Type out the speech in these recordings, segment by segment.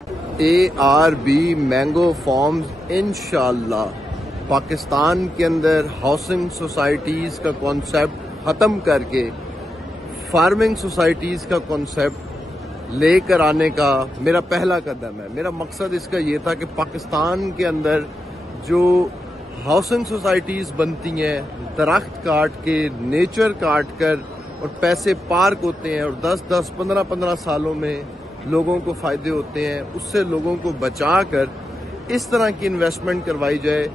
ARB mango forms انشاءاللہ پاکستان کے اندر housing societies کا کانسیپٹ ختم کر کے فارمنگ سوسائٹیز کا کانسیپٹ لے کر آنے کا میرا پہلا قدم ہے۔ میرا مقصد اس کا یہ تھا کہ پاکستان کے اندر جو ہاؤسنگ سوسائٹیز بنتی ہیں درخت کاٹ کے، نیچر کاٹ کر اور پیسے پارک ہوتے ہیں اور 10 15 سالوں میں لوگوں کو فائدے ہوتے ہیں، اس سے لوگوں کو بچا کر اس طرح کی انویسٹمنٹ کروائی جائے۔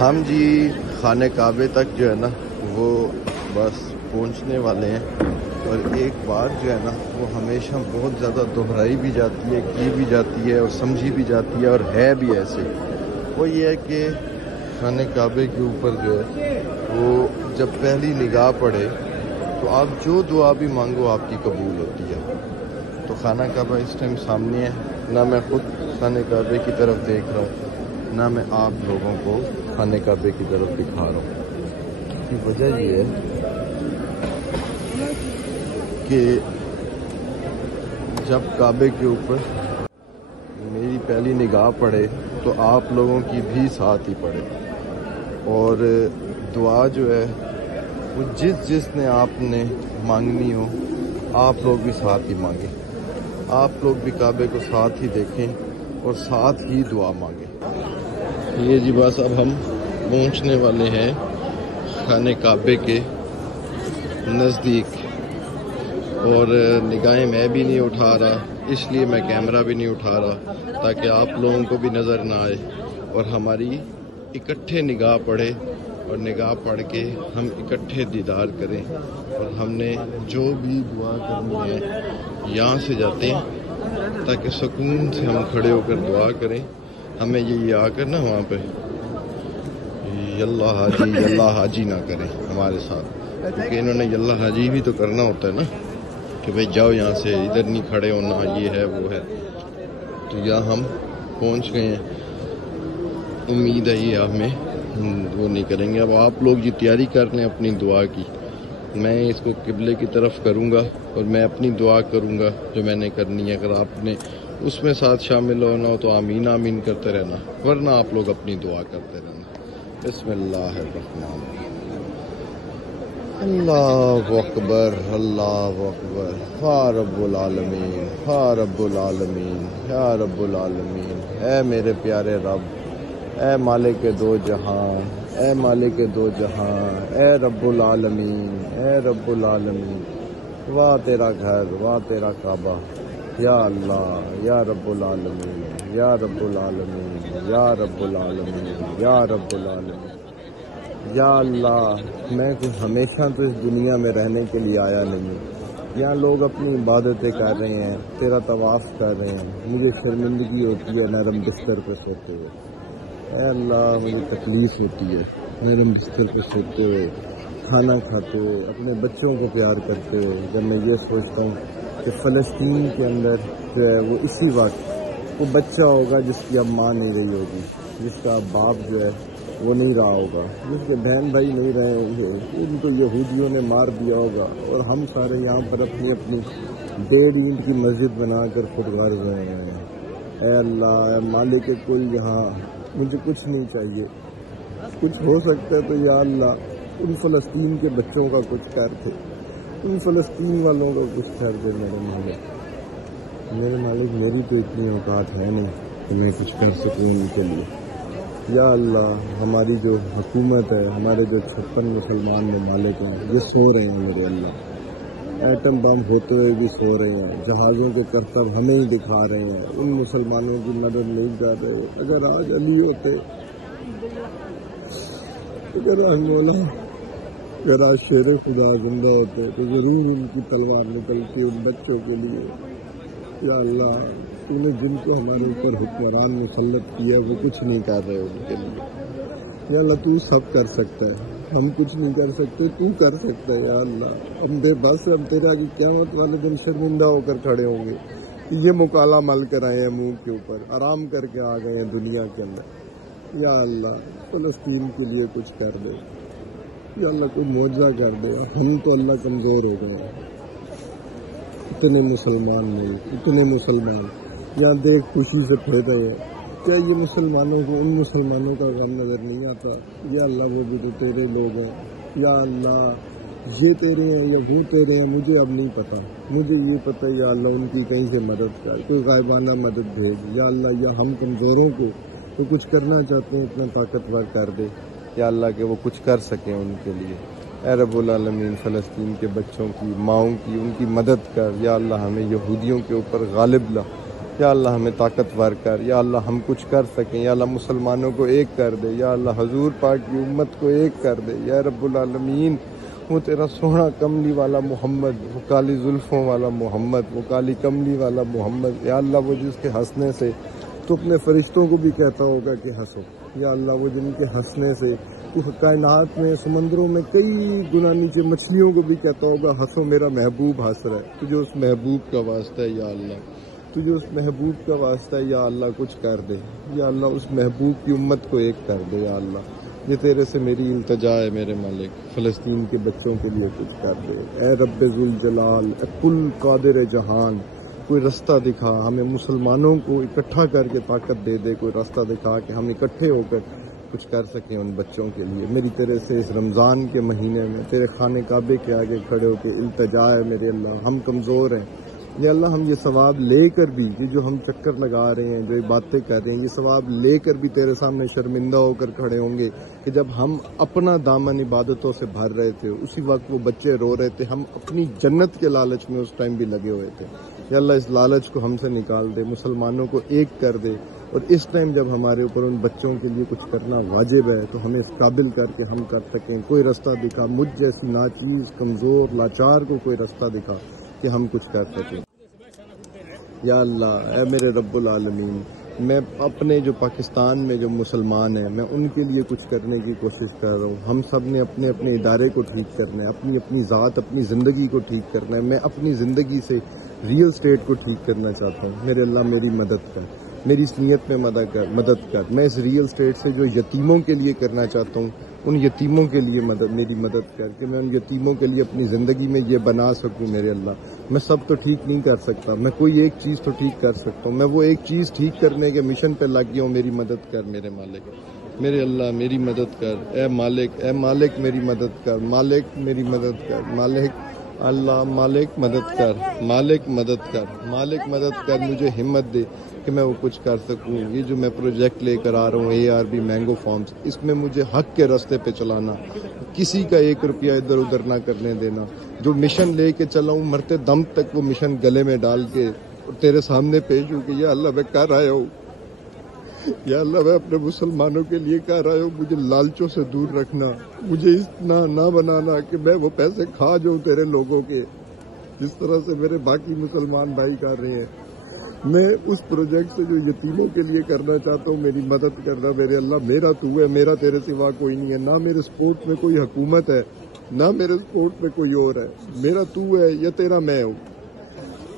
ہم جی خانہ کعبے تک جو ہے نا وہ بس پہنچنے والے ہیں، اور ایک بات جو ہے نا وہ ہمیشہ بہت زیادہ دہرائی بھی جاتی ہے، کی بھی جاتی ہے اور سمجھی بھی جاتی ہے اور ہے بھی ایسے، وہ یہ ہے کہ خانہ کعبے کے اوپر جو ہے وہ جب پہلی نگاہ پڑے تو آپ جو دعا بھی مانگو آپ کی قبول ہوتی ہے۔ تو خانہ کعبہ اس ٹائم سامنے ہے، نہ میں خود خانہ کعبے کی طرف دیکھ رہا ہوں، نہ میں آپ لوگوں کو خانہ کعبے کی طرف دکھا رہا ہوں۔ اس کی وجہ یہ ہے کہ جب کعبے کے اوپر میری پہلی نگاہ پڑے تو آپ لوگوں کی بھی ساتھ ہی پڑے، اور دعا جو ہے وہ جس نے آپ نے مانگنی ہو آپ لوگ بھی ساتھ ہی مانگیں، آپ لوگ بھی کعبے کو ساتھ ہی دیکھیں اور ساتھ ہی دعا مانگیں۔ یہ جی بس اب ہم پہنچنے والے ہیں خانہ کعبے کے نزدیک، اور نگاہیں میں بھی نہیں اٹھا رہا، اس لیے میں کیمرہ بھی نہیں اٹھا رہا تاکہ آپ لوگوں کو بھی نظر نہ آئے اور ہماری اکٹھے نگاہ پڑے، اور نگاہ پڑھ کے ہم اکٹھے دیدار کریں۔ اور ہم نے جو بھی دعا کرنی ہے یہاں سے جاتے ہیں تاکہ سکون سے ہم کھڑے ہو کر دعا کریں۔ ہمیں یہ آ کر نا وہاں پہ یاللہ حاجی نہ کریں ہمارے ساتھ، کیونکہ انہوں نے یاللہ حاجی بھی تو کرنا ہوتا ہے نا کہ بھائی جاؤ یہاں سے، ادھر نہیں کھڑے ہونا، یہ ہے وہ ہے۔ تو یہاں ہم پہنچ گئے ہیں، امید ہے یہ ہمیں وہ نہیں کریں گے۔ اب آپ لوگ یہ تیاری کر لیں اپنی دعا کی، میں اس کو قبلے کی طرف کروں گا اور میں اپنی دعا کروں گا جو میں نے کرنی ہے۔ اگر آپ نے اس میں ساتھ شامل ہونا ہو تو آمین آمین کرتے رہنا، ورنہ آپ لوگ اپنی دعا کرتے رہنا۔ بسم اللہ الرحمن الرحیم، اللہ اکبر اللہ اکبر، یا رب العالمین یا رب العالمین یا رب العالمین۔ اے میرے پیارے رب، اے مالک دو جہان، اے مالک دو جہان، اے رب العالمین، اے رب العالمین، واہ تیرا گھر، واہ تیرا کعبہ، یا اللہ، یا رب العالمین، یا رب العالمین، یا رب العالمین، یا رب العالمین۔ یا اللہ، میں کوئی ہمیشہ تو اس دنیا میں رہنے کے لیے آیا نہیں ہوں، یہاں لوگ اپنی عبادتیں کر رہے ہیں، تیرا طواف کر رہے ہیں، مجھے شرمندگی ہوتی ہے نرم بستر پہ سوتے ہوئے، اے اللہ مجھے تکلیف ہوتی ہے نرم بستر پہ سوتے ہوئے، کھانا کھاتے ہوئے، اپنے بچوں کو پیار کرتے ہوئے، جب میں یہ سوچتا ہوں کہ فلسطین کے اندر جو ہے وہ اسی وقت وہ بچہ ہوگا جس کی اب ماں نہیں رہی ہوگی، جس کا باپ جو ہے وہ نہیں رہا ہوگا، جس کے بہن بھائی نہیں رہے ہوں گے، ان کو یہودیوں نے مار دیا ہوگا، اور ہم سارے یہاں پر اپنی اپنی 1.5 اینٹ کی مسجد بنا کر خود غرض ہوئے ہیں۔ اے اللہ، اے مالک کل، یہاں مجھے کچھ نہیں چاہیے، کچھ ہو سکتا ہے تو یا اللہ ان فلسطین کے بچوں کا کچھ کر دے، ان فلسطین والوں کا کچھ کر دے میرے مالک۔ میری تو اتنی اوقات ہے نہیں کہ میں کچھ کر سکوں ان کے لیے۔ یا اللہ، ہماری جو حکومت ہے، ہمارے جو 56 مسلمان ممالک ہیں، یہ سو رہے ہیں میرے اللہ، ایٹم بم ہوتے ہوئے بھی سو رہے ہیں، جہازوں کے کرتب ہمیں ہی دکھا رہے ہیں، ان مسلمانوں کی مدد نہیں کر رہے۔ اگر آج علی ہوتے، اگر آج مولا، اگر آج شیر خدا زندہ ہوتے تو ضرور ان کی تلوار نکلتی ان بچوں کے لیے۔ یا اللہ، تو نے جن کو ہمارے اوپر حکمران مسلط کیا وہ کچھ نہیں کر رہے ان کے لیے۔ یا اللہ، تو سب کر سکتا ہے، ہم کچھ نہیں کر سکتے، تو کر سکتا ہے۔ یا اللہ، ہم بے بس، ہم تیرے آگے قیامت والے دن شرمندہ ہو کر کھڑے ہوں گے کہ یہ مکالا مل کر آئے ہیں منہ کے اوپر، آرام کر کے آ گئے ہیں دنیا کے اندر۔ یا اللہ، فلسطین کے لیے کچھ کر دے۔ یا اللہ کوئی معجزہ کر دے. ہم تو اللہ کمزور ہو گئے ہیں. اتنے مسلمان نہیں، اتنے مسلمان یہاں دیکھ خوشی سے پھیرتے ہیں. کیا یہ مسلمانوں کو ان مسلمانوں کا غم نظر نہیں آتا؟ یا اللہ وہ بھی تو تیرے لوگ ہیں. یا اللہ یہ تیرے ہیں یا وہ تیرے ہیں، مجھے اب نہیں پتا. مجھے یہ پتہ یا اللہ ان کی کہیں سے مدد کر، کوئی غائبانہ مدد بھیج. یا اللہ یا ہم کمزوروں کو تو کچھ کرنا چاہتے ہیں اتنا طاقتور کر دے یا اللہ کہ وہ کچھ کر سکیں ان کے لیے. اے رب العالمین فلسطین کے بچوں کی، ماؤں کی، ان کی مدد کر. یا اللہ ہمیں یہودیوں کے اوپر غالب لا. یا اللہ ہمیں طاقتور کر. یا اللہ ہم کچھ کر سکیں. یا اللہ مسلمانوں کو ایک کر دے. یا اللہ حضور پاک کی امت کو ایک کر دے. یا رب العالمین وہ تیرا سونا کملی والا محمد، وہ کالی زلفوں والا محمد، وہ کالی کملی والا محمد. یا اللہ وہ جس کے ہنسنے سے تو اپنے فرشتوں کو بھی کہتا ہوگا کہ ہنسو. یا اللہ وہ جن کے ہنسنے سے کائنات میں سمندروں میں کئی گنا نیچے مچھلیوں کو بھی کہتا ہوگا ہنسو، میرا محبوب ہنس رہا ہے. تجھے اس محبوب کا واسطہ ہے یا اللہ، تجھے اس محبوب کا واسطہ ہے یا اللہ کچھ کر دے. یا اللہ اس محبوب کی امت کو ایک کر دے. یا اللہ یہ تیرے سے میری التجا ہے میرے مالک، فلسطین کے بچوں کے لیے کچھ کر دے. اے رب ذوالجلال، اے کل قادر جہان، کوئی رستہ دکھا ہمیں، مسلمانوں کو اکٹھا کر کے طاقت دے دے. کوئی رستہ دکھا کہ ہم اکٹھے ہو کر کچھ کر سکیں ان بچوں کے لیے. میری تیرے سے اس رمضان کے مہینے میں تیرے خانے کعبے کے آگے کھڑے ہو کے التجا ہے میرے اللہ. ہم کمزور ہیں یا اللہ، ہم یہ ثواب لے کر بھی، یہ جو ہم چکر لگا رہے ہیں، جو باتیں کر رہے ہیں، یہ ثواب لے کر بھی تیرے سامنے شرمندہ ہو کر کھڑے ہوں گے کہ جب ہم اپنا دامن عبادتوں سے بھر رہے تھے اسی وقت وہ بچے رو رہے تھے. ہم اپنی جنت کے لالچ میں اس ٹائم بھی لگے ہوئے تھے. یا اللہ اس لالچ کو ہم سے نکال دے، مسلمانوں کو ایک کر دے. اور اس ٹائم جب ہمارے اوپر ان بچوں کے لیے کچھ کرنا واجب ہے تو ہمیں اس قابل کر کے ہم کر سکیں. کوئی رستہ دکھا، مجھ جیسی ناچیز کمزور لاچار کو کوئی رستہ دکھا کہ ہم کچھ کر سکیں. یا اللہ اے میرے رب العالمین، میں اپنے جو پاکستان میں جو مسلمان ہیں میں ان کے لیے کچھ کرنے کی کوشش کر رہا ہوں. ہم سب نے اپنے اپنے ادارے کو ٹھیک کرنا ہے، اپنی اپنی ذات، اپنی زندگی کو ٹھیک کرنا ہے. میں اپنی زندگی سے ریئل اسٹیٹ کو ٹھیک کرنا چاہتا ہوں. میرے اللہ میری مدد کر، میری اس نیت میں مدد کر. میں اس ریئل اسٹیٹ سے جو یتیموں کے لیے کرنا چاہتا ہوں ان یتیموں کے لیے میری مدد کر کہ میں ان یتیموں کے لیے اپنی زندگی میں یہ بنا سکوں. میرے اللہ میں سب تو ٹھیک نہیں کر سکتا، میں کوئی ایک چیز تو ٹھیک کر سکتا ہوں. میں وہ ایک چیز ٹھیک کرنے کے مشن پہ لگ گیا ہوں. میری مدد کر میرے مالک، میرے اللہ میری مدد کر. اے مالک میری مدد کر. مالک میری مدد کر. مالک اللہ، مالک مدد کر. مالک مدد کر. مالک مدد کر. مجھے ہمت دے کہ میں وہ کچھ کر سکوں. یہ جو میں پروجیکٹ لے کر آ رہا ہوں ARB مینگو فارمز، اس میں مجھے حق کے راستے پہ چلانا، کسی کا 1 روپیہ ادھر ادھر نہ کرنے دینا. جو مشن لے کے چلا ہوں مرتے دم تک وہ مشن گلے میں ڈال کے اور تیرے سامنے پیش ہوں کہ یا اللہ میں کر آیا ہوں. یا اللہ میں اپنے مسلمانوں کے لیے کر آیا ہوں. مجھے لالچوں سے دور رکھنا، مجھے اتنا نہ بنانا کہ میں وہ پیسے کھا جاؤں تیرے لوگوں کے، جس طرح سے میرے باقی مسلمان بھائی کر رہے ہیں. میں اس پروجیکٹ سے جو یتیموں کے لیے کرنا چاہتا ہوں میری مدد کرنا. میرے اللہ میرا تو ہے، میرا تیرے سوا کوئی نہیں ہے. نہ میرے سپورٹ میں کوئی حکومت ہے، نہ میرے سپورٹ میں کوئی اور ہے. میرا تو ہے یا تیرا میں ہوں.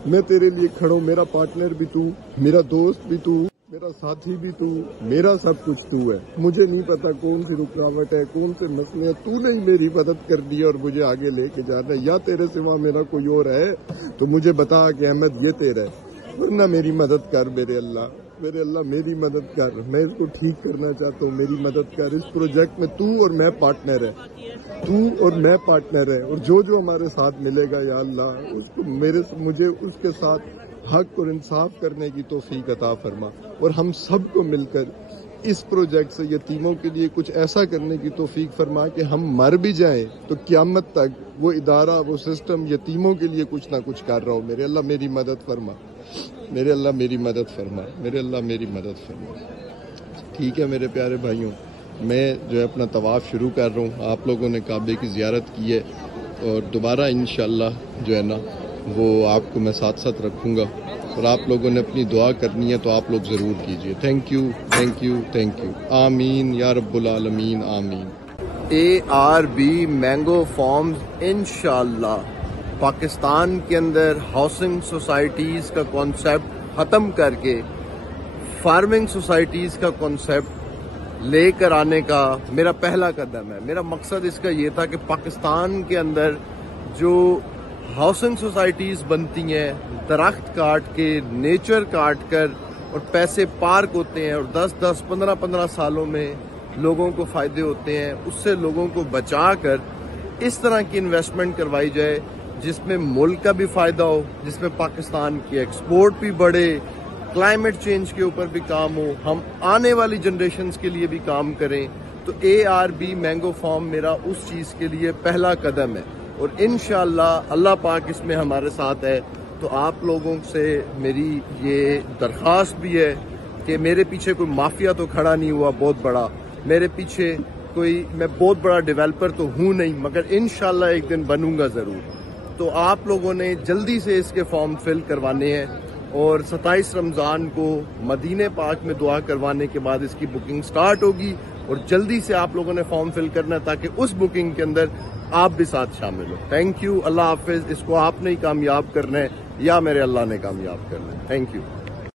میں تیرے لیے کھڑا ہوں. میرا پارٹنر بھی تو، میرا دوست بھی تو، میرا ساتھی بھی تو، میرا سب کچھ تو ہے. مجھے نہیں پتا کون سی رکاوٹ ہے، کون سے مسئلے ہیں. تو نے میری مدد کر دی اور مجھے آگے لے کے جانا. یا تیرے سوا میرا کوئی اور ہے تو مجھے بتا کہ احمد یہ تیرا ہے، ورنہ میری مدد کر. میرے اللہ میری مدد کر. میں اس کو ٹھیک کرنا چاہتا ہوں. میری مدد کر. اس پروجیکٹ میں تو اور میں پارٹنر ہے، تو اور میں پارٹنر ہے. اور جو ہمارے ساتھ ملے گا یا اللہ اس کو مجھے اس کے ساتھ حق اور انصاف کرنے کی توفیق عطا فرما. اور ہم سب کو مل کر اس پروجیکٹ سے یتیموں کے لیے کچھ ایسا کرنے کی توفیق فرما کہ ہم مر بھی جائیں تو قیامت تک وہ ادارہ، وہ سسٹم یتیموں کے لیے کچھ نہ کچھ کر رہا ہو. میرے اللہ میری مدد فرما. میرے اللہ میری مدد فرما. میرے اللہ میری مدد فرما. ٹھیک ہے میرے پیارے بھائیوں، میں جو ہے اپنا طواف شروع کر رہا ہوں. آپ لوگوں نے کعبے کی زیارت کی ہے اور دوبارہ انشاءاللہ جو ہے نا وہ آپ کو میں ساتھ ساتھ رکھوں گا. اور آپ لوگوں نے اپنی دعا کرنی ہے تو آپ لوگ ضرور کیجئے. Thank you thank you thank you. آمین یا رب العالمین آمین. ARB مینگو فارمز انشاءاللہ پاکستان کے اندر ہاؤسنگ سوسائٹیز کا کانسیپٹ ختم کر کے فارمنگ سوسائٹیز کا کانسیپٹ لے کر آنے کا میرا پہلا قدم ہے. میرا مقصد اس کا یہ تھا کہ پاکستان کے اندر جو ہاؤسنگ سوسائٹیز بنتی ہیں درخت کاٹ کے، نیچر کاٹ کر، اور پیسے پارک ہوتے ہیں اور 10 15 سالوں میں لوگوں کو فائدے ہوتے ہیں، اس سے لوگوں کو بچا کر اس طرح کی انویسٹمنٹ کروائی جائے جس میں ملک کا بھی فائدہ ہو، جس میں پاکستان کی ایکسپورٹ بھی بڑھے، کلائمیٹ چینج کے اوپر بھی کام ہو، ہم آنے والی جنریشنز کے لیے بھی کام کریں. تو ARB مینگو فارم میرا اس چیز کے لیے پہلا قدم ہے، اور انشاءاللہ اللہ پاک اس میں ہمارے ساتھ ہے. تو آپ لوگوں سے میری یہ درخواست بھی ہے کہ میرے پیچھے کوئی مافیا تو کھڑا نہیں ہوا بہت بڑا، میرے پیچھے میں بہت بڑا ڈیولپر تو ہوں نہیں، مگر انشاءاللہ ایک دن بنوں گا ضرور. تو آپ لوگوں نے جلدی سے اس کے فارم فل کروانے ہیں، اور 27 رمضان کو مدینے پاک میں دعا کروانے کے بعد اس کی بکنگ سٹارٹ ہوگی، اور جلدی سے آپ لوگوں نے فارم فل کرنا ہے تاکہ اس بکنگ کے اندر آپ بھی ساتھ شامل ہو. تھینک یو، اللہ حافظ. اس کو آپ نے ہی کامیاب کرنا ہے یا میرے اللہ نے کامیاب کرنا ہے. Thank you.